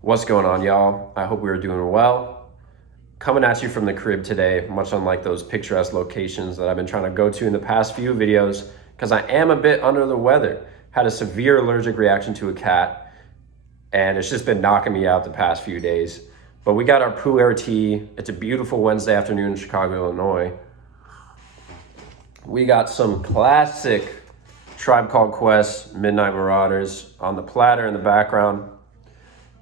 What's going on, y'all? I hope we are doing well. Coming at you from the crib today, much unlike those picturesque locations that I've been trying to go to in the past few videos, because I am a bit under the weather. Had a severe allergic reaction to a cat, and it's just been knocking me out the past few days. But we got our Poo Air tea. It's a beautiful Wednesday afternoon in Chicago, Illinois. We got some classic Tribe Called Quest Midnight Marauders on the platter in the background,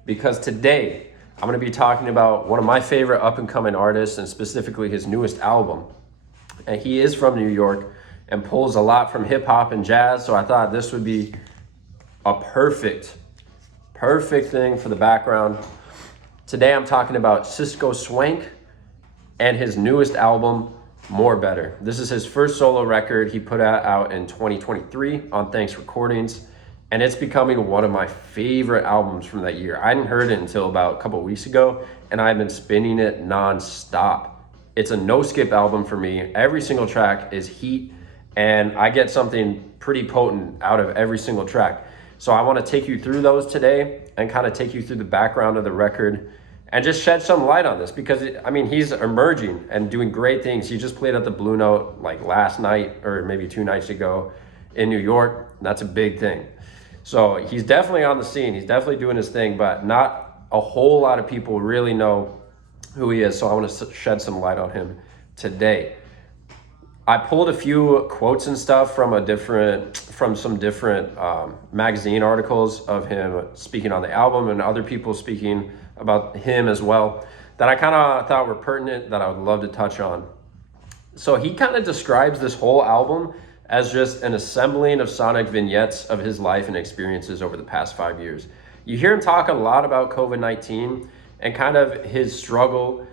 because today I'm going to be talking about one of my favorite up-and-coming artists, and specifically his newest album. And he is from New York and pulls a lot from hip-hop and jazz, so I thought this would be a perfect thing for the background. Today I'm talking about Cisco Swank and his newest album, More Better. This is his first solo record he put out in 2023 on Thanks Recordings. And it's becoming one of my favorite albums from that year. I hadn't heard it until about a couple of weeks ago, and I've been spinning it non-stop. It's a no-skip album for me. Every single track is heat, and I get something pretty potent out of every single track. So I want to take you through those today and kind of take you through the background of the record and just shed some light on this, because he's emerging and doing great things. He just played at the Blue Note like last night or maybe 2 nights ago in New York. That's a big thing. So he's definitely on the scene. He's definitely doing his thing, but not a whole lot of people really know who he is. So I want to shed some light on him today. I pulled a few quotes and stuff from some different magazine articles of him speaking on the album, and other people speaking about him as well, that I kind of thought were pertinent, that I would love to touch on. So he kind of describes this whole album as just an assembling of sonic vignettes of his life and experiences over the past 5 years. You hear him talk a lot about COVID-19 and kind of his struggle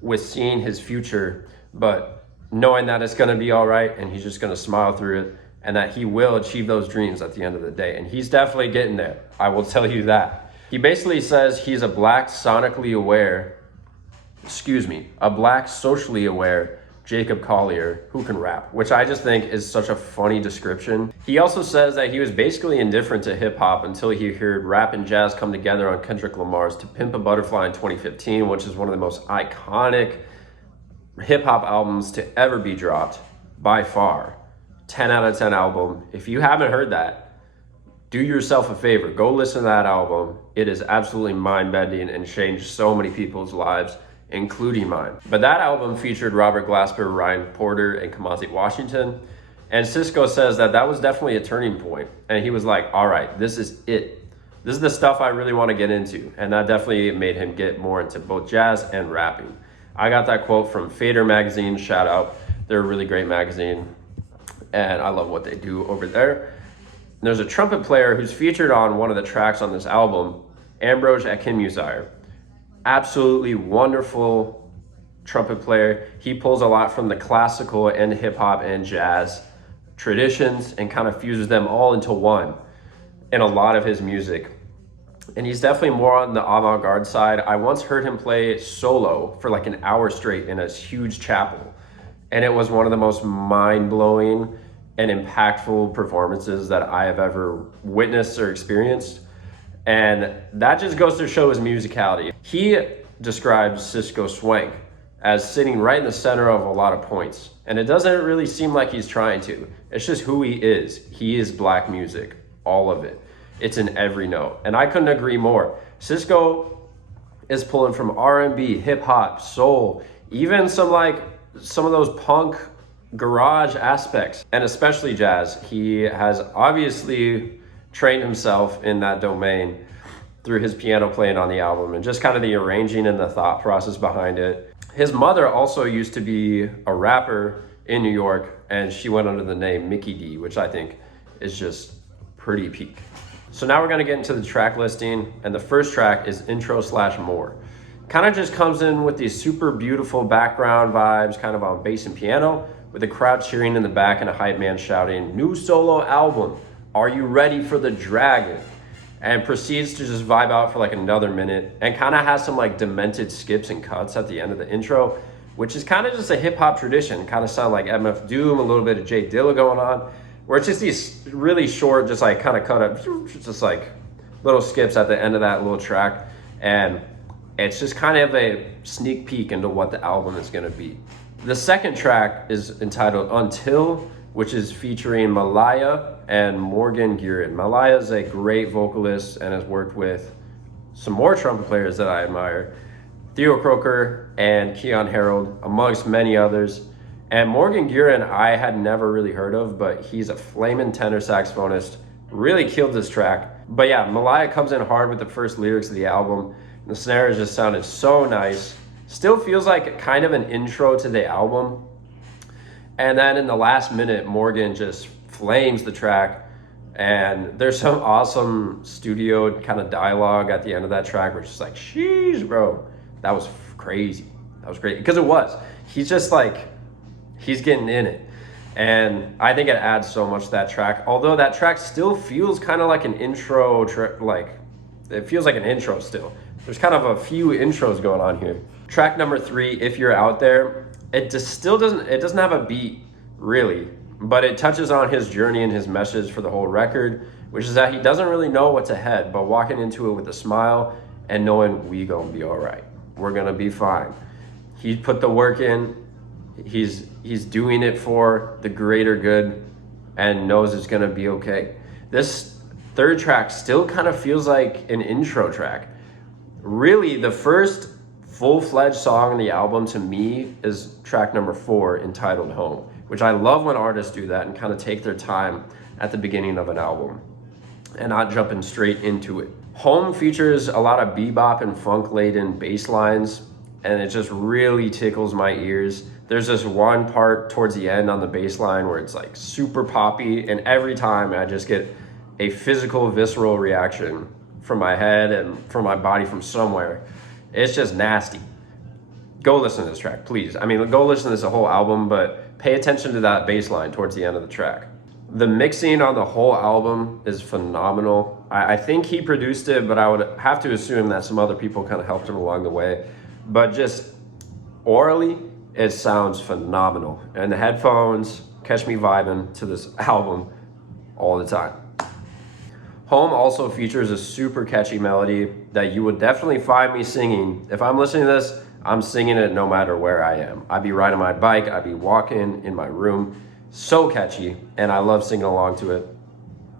with seeing his future, but knowing that it's gonna be all right and he's just gonna smile through it, and that he will achieve those dreams at the end of the day. And he's definitely getting there, I will tell you that. He basically says he's a black socially aware Jacob Collier who can rap, which I just think is such a funny description. He also says that he was basically indifferent to hip hop until he heard rap and jazz come together on Kendrick Lamar's To Pimp a Butterfly in 2015, which is one of the most iconic hip hop albums to ever be dropped by far. 10 out of 10 album. If you haven't heard that, do yourself a favor, go listen to that album. It is absolutely mind-bending and changed so many people's lives, including mine. But that album featured Robert Glasper, Ryan Porter, and Kamasi Washington. And Cisco says that was definitely a turning point. And he was like, all right, this is it. This is the stuff I really want to get into. And that definitely made him get more into both jazz and rapping. I got that quote from Fader magazine, shout out. They're a really great magazine, and I love what they do over there. There's a trumpet player who's featured on one of the tracks on this album, Ambrose Akinmusire. Absolutely wonderful trumpet player. He pulls a lot from the classical and hip hop and jazz traditions and kind of fuses them all into one in a lot of his music. And he's definitely more on the avant-garde side. I once heard him play solo for like an hour straight in a huge chapel, and it was one of the most mind-blowing and impactful performances that I have ever witnessed or experienced. And that just goes to show his musicality. He describes Cisco Swank as sitting right in the center of a lot of points. And it doesn't really seem like he's trying to. It's just who he is. He is black music, all of it. It's in every note. And I couldn't agree more. Cisco is pulling from R&B, hip hop, soul, even some of those punk garage aspects, and especially jazz. He has obviously trained himself in that domain through his piano playing on the album and just kind of the arranging and the thought process behind it. His mother also used to be a rapper in New York, and she went under the name Mickey D, which I think is just pretty peak. So now we're gonna get into the track listing, and the first track is Intro/More. Kind of just comes in with these super beautiful background vibes, kind of on bass and piano, with a crowd cheering in the back and a hype man shouting, "New solo album, are you ready for the dragon?" And proceeds to just vibe out for like another minute, and kind of has some like demented skips and cuts at the end of the intro, which is kind of just a hip hop tradition. Kind of sound like MF Doom, a little bit of Jay Dilla going on, where it's just these really short, just like kind of cut up, just like little skips at the end of that little track. And it's just kind of a sneak peek into what the album is going to be. The second track is entitled Until, which is featuring Malaya and Morgan Guerin. Malaya is a great vocalist and has worked with some more trumpet players that I admire, Theo Croker and Keon Harold, amongst many others. And Morgan Guerin I had never really heard of, but he's a flaming tenor saxophonist, really killed this track. But yeah, Malaya comes in hard with the first lyrics of the album. The snares just sounded so nice. Still feels like kind of an intro to the album. And then in the last minute, Morgan just flames the track. And there's some awesome studio kind of dialogue at the end of that track, which is like, sheesh, bro. That was crazy. That was great. Because it was. He's just like, he's getting in it. And I think it adds so much to that track. Although that track still feels kind of like an intro, it feels like an intro still. There's kind of a few intros going on here. Track number 3, If You're Out There, it doesn't have a beat really, but it touches on his journey and his message for the whole record, which is that he doesn't really know what's ahead, but walking into it with a smile and knowing we gonna be all right. We're gonna be fine. He put the work in. He's doing it for the greater good and knows it's gonna be okay. This third track still kind of feels like an intro track. Really, the first full-fledged song on the album to me is track number 4, entitled Home, which I love when artists do that and kind of take their time at the beginning of an album and not jumping straight into it. Home features a lot of bebop and funk-laden bass lines, and it just really tickles my ears. There's this one part towards the end on the bass line where it's like super poppy, and every time I just get a physical, visceral reaction from my head and from my body from somewhere. It's just nasty. Go listen to this track, please. I mean, go listen to this whole album, but pay attention to that bass line towards the end of the track. The mixing on the whole album is phenomenal. I think he produced it, but I would have to assume that some other people kind of helped him along the way. But just orally, it sounds phenomenal. And the headphones catch me vibing to this album all the time. Home also features a super catchy melody that you would definitely find me singing. If I'm listening to this, I'm singing it no matter where I am. I'd be riding my bike, I'd be walking in my room. So catchy, and I love singing along to it.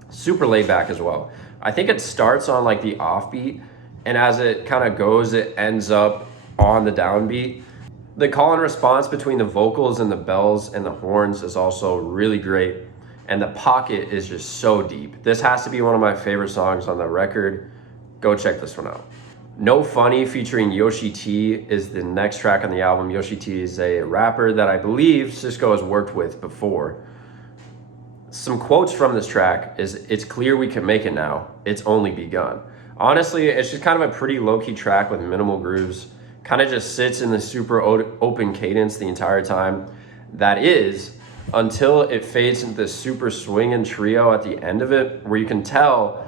Super laid back as well. I think it starts on like the offbeat, and as it kind of goes, it ends up on the downbeat. The call and response between the vocals and the bells and the horns is also really great. And the pocket is just so deep. This has to be one of my favorite songs on the record. Go check this one out. No Funny featuring Yoshi T is the next track on the album. Yoshi T is a rapper that I believe Cisco has worked with before. Some quotes from this track is, "It's clear we can make it now. It's only begun." Honestly, it's just kind of a pretty low-key track with minimal grooves. Kind of just sits in the super open cadence the entire time. That is, until it fades into this super swinging trio at the end of it, where you can tell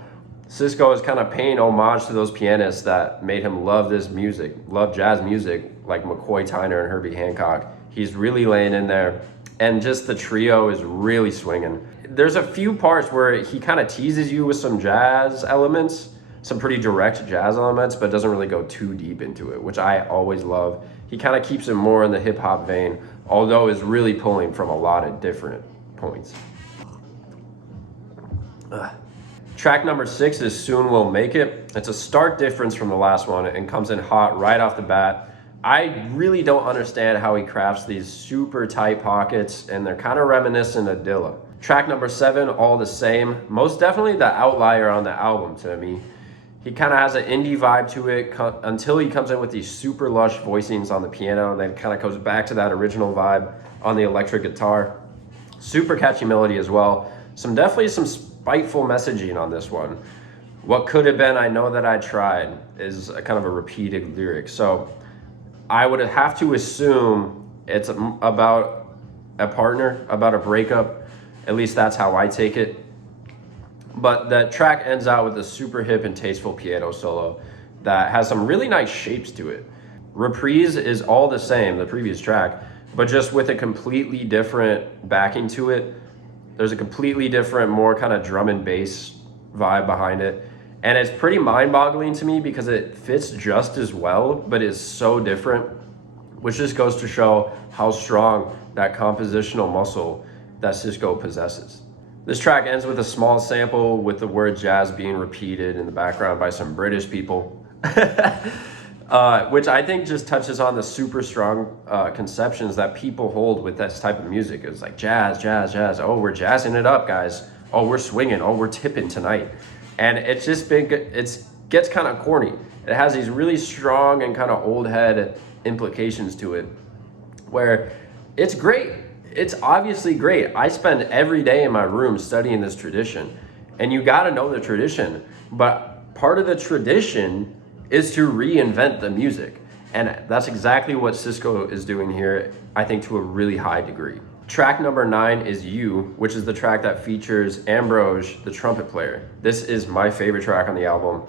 Cisco is kind of paying homage to those pianists that made him love this music, love jazz music, like McCoy Tyner and Herbie Hancock. He's really laying in there, and just the trio is really swinging. There's a few parts where he kind of teases you with some jazz elements, some pretty direct jazz elements, but doesn't really go too deep into it, which I always love. He kind of keeps it more in the hip-hop vein, although is really pulling from a lot of different points. Track number 6 is Soon We'll Make It. It's a stark difference from the last one and comes in hot right off the bat. I really don't understand how he crafts these super tight pockets, and they're kind of reminiscent of Dilla. Track number 7, All the Same, most definitely the outlier on the album to me. He kind of has an indie vibe to it until he comes in with these super lush voicings on the piano, and then kind of goes back to that original vibe on the electric guitar. Super catchy melody as well. Definitely some spiteful messaging on this one. What could have been, I know that I tried, is a kind of a repeated lyric. So I would have to assume it's about a partner, about a breakup. At least that's how I take it. But the track ends out with a super hip and tasteful piano solo that has some really nice shapes to it. Reprise is all the same, the previous track, but just with a completely different backing to it. There's a completely different, more kind of drum and bass vibe behind it. And it's pretty mind-boggling to me because it fits just as well, but it's so different, which just goes to show how strong that compositional muscle that Sisqó possesses. This track ends with a small sample with the word jazz being repeated in the background by some British people, which I think just touches on the super strong conceptions that people hold with this type of music. It's like jazz, jazz, jazz. Oh, we're jazzing it up, guys. Oh, we're swinging. Oh, we're tipping tonight. And it's just it gets kind of corny. It has these really strong and kind of old head implications to it, where it's great. It's obviously great. I spend every day in my room studying this tradition, and you got to know the tradition. But part of the tradition is to reinvent the music, and that's exactly what Sisqó is doing here, I think, to a really high degree. Track number 9 is You, which is the track that features Ambrose, the trumpet player. This is my favorite track on the album.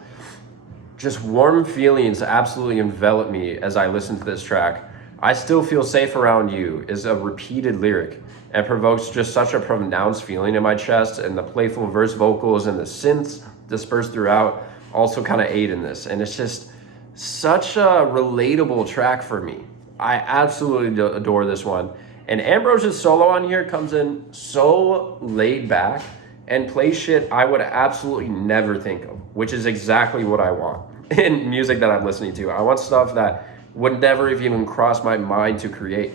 Just warm feelings absolutely envelop me as I listen to this track. I still feel safe around you is a repeated lyric and provokes just such a pronounced feeling in my chest, and the playful verse vocals and the synths dispersed throughout also kind of aid in this. And it's just such a relatable track for me. I absolutely adore this one. And Ambrose's solo on here comes in so laid back and plays shit I would absolutely never think of, which is exactly what I want in music that I'm listening to. I want stuff that would never have even crossed my mind to create.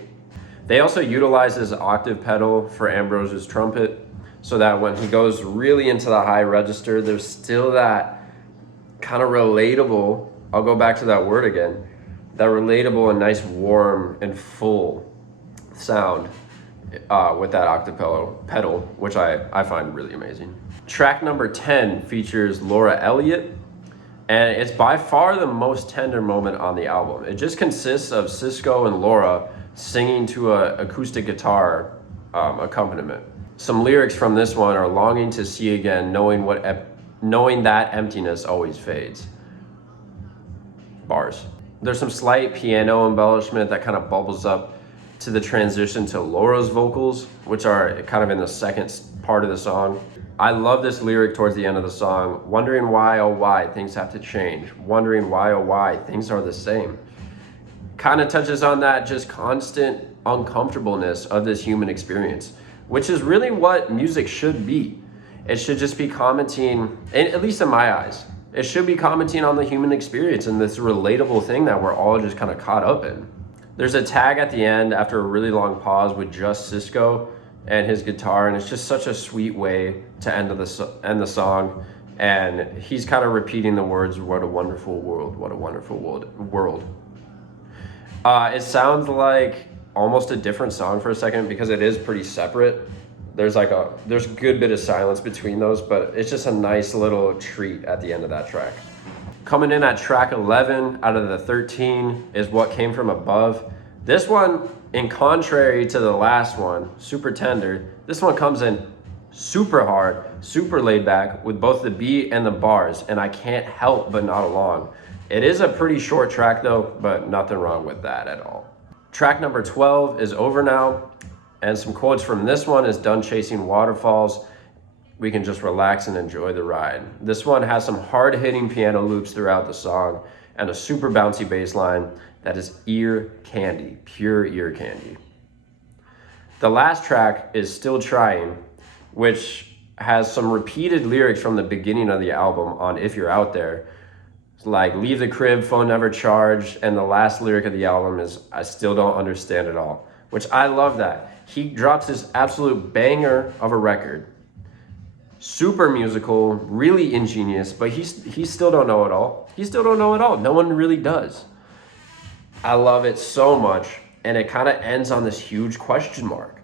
They also utilize this octave pedal for Ambrose's trumpet so that when he goes really into the high register, there's still that kind of relatable, I'll go back to that word again, that relatable and nice warm and full sound with that octave pedal, which I find really amazing. Track number 10 features Laura Elliott, and it's by far the most tender moment on the album. It just consists of Sisqó and Laura singing to an acoustic guitar accompaniment. Some lyrics from this one are longing to see again, knowing that emptiness always fades. Bars. There's some slight piano embellishment that kind of bubbles up to the transition to Laura's vocals, which are kind of in the second part of the song. I love this lyric towards the end of the song, wondering why, oh why, things have to change. Wondering why, oh why, things are the same. Kind of touches on that just constant uncomfortableness of this human experience, which is really what music should be. It should just be commenting, at least in my eyes, it should be commenting on the human experience and this relatable thing that we're all just kind of caught up in. There's a tag at the end after a really long pause with just Sisqó and his guitar, and it's just such a sweet way to end the song. And he's kind of repeating the words, "What a wonderful world, what a wonderful world." It sounds like almost a different song for a second because it is pretty separate. There's a good bit of silence between those, but it's just a nice little treat at the end of that track. Coming in at track 11 out of the 13 is What Came From Above. This one, in contrary to the last one, super tender, this one comes in super hard, super laid back with both the beat and the bars, and I can't help but nod along. It is a pretty short track though, but nothing wrong with that at all. Track number 12 is Over Now, and some quotes from this one is "Done chasing waterfalls. We can just relax and enjoy the ride." This one has some hard-hitting piano loops throughout the song and a super bouncy bass line that is ear candy, pure ear candy. The last track is Still Trying, which has some repeated lyrics from the beginning of the album on If You're Out There. Like, leave the crib, phone never charged, and the last lyric of the album is I still don't understand it all, which I love that. He drops this absolute banger of a record. Super musical, really ingenious, but he still don't know it all. He still don't know it all. No one really does. I love it so much, and it kind of ends on this huge question mark.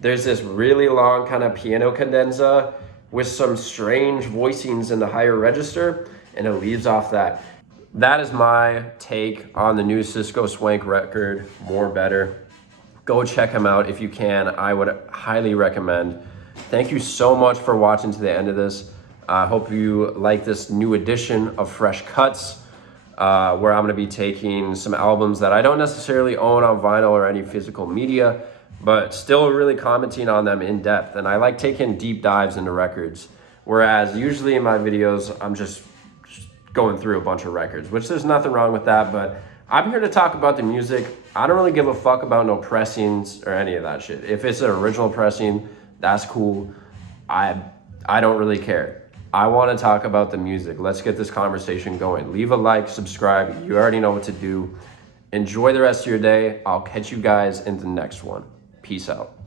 There's this really long kind of piano cadenza with some strange voicings in the higher register, and it leaves off that. That is my take on the new Sisqó Swank record, More Better. Go check him out if you can. I would highly recommend. Thank you so much for watching to the end of this. I hope you like this new edition of Fresh Cuts, where I'm going to be taking some albums that I don't necessarily own on vinyl or any physical media, but still really commenting on them in depth. And I like taking deep dives into records, whereas usually in my videos, I'm just going through a bunch of records, which there's nothing wrong with that, but I'm here to talk about the music. I don't really give a fuck about no pressings or any of that shit. If it's an original pressing, that's cool. I don't really care. I want to talk about the music. Let's get this conversation going. Leave a like, subscribe. You already know what to do. Enjoy the rest of your day. I'll catch you guys in the next one. Peace out.